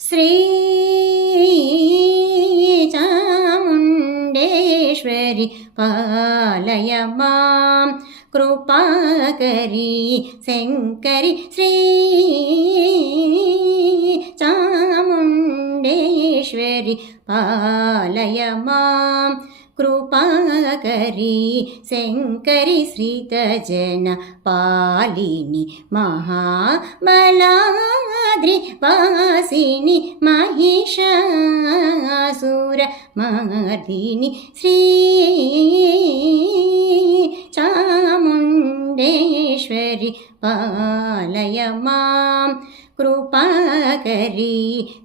శ్రీ చాముండేశ్వరి పాలయ మాం కృపాకరి శంకరి శ్రీ చాముండేశ్వరి పాలయ మాం కృపాకరి శంకరి శ్రీతజన పాలిని మహాబలాద్రి వాసిని మహిషాసుర మర్దిని శ్రీ చాముండేశ్వరి పాలయ మాం కృపాకరి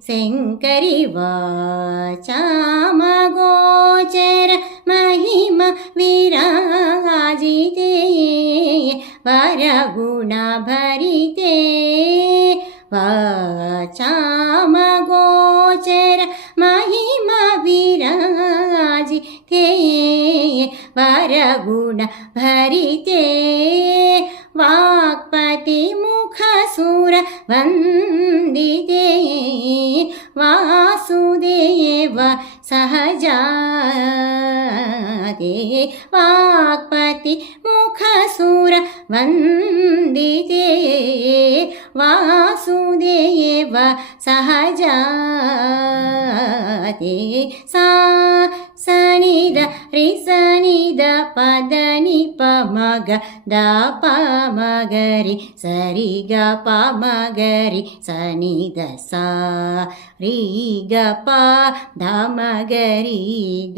శంకరి వాచామగోచర మహిమ విరాజితే వరగుణ భరితే వాచామగోచర మహిమ విరాజితే వరగుణ భరితే వాక్పతి ముఖసుర వందితే వాసుదేవ సహజాతే వాక్పతి ముఖసుర వందితే వాసుదేవ సహజాతే సా సనిద రిసనిద పదని పమగ దప మగరి సరిగ పమగరి సనిద సా రిగ ప ధమగరి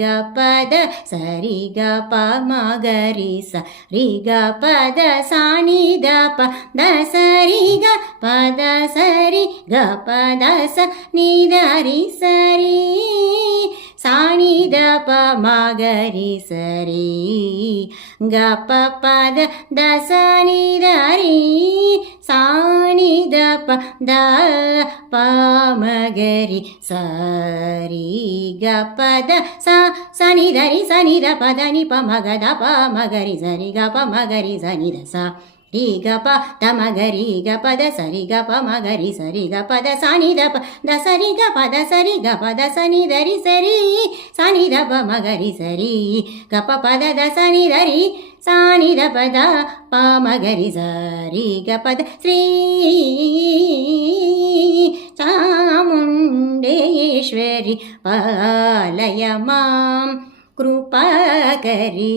గ పద సరిగ పమగరి స రిగ పద సానిద ప ద సరిగ పద సరి గ పద స నిద రి సరి సాని ద ప మగరి సరి గ ప పద ద సని ద రి సాని ద ప ద ప మగరి సరి గ పద స సని ద రి సని ద పద ని ప మగ ద ప మగరి సరి గ ప మగరి సని ద స రి గ ప ద మగరి గ పద సరి గ ప మగరి సరి గ పద సాని ద ప ద సరి గ పద సరి గ పద సని ద రి సరి సాని ద ప మగరి సరి గ ప పద ద సని ద రి సాని ద పద ప మగరి సరి గ పద శ్రీ చాముండేశ్వరి పాలయ మాం కృపాకరి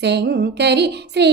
శంకరి శ్రీ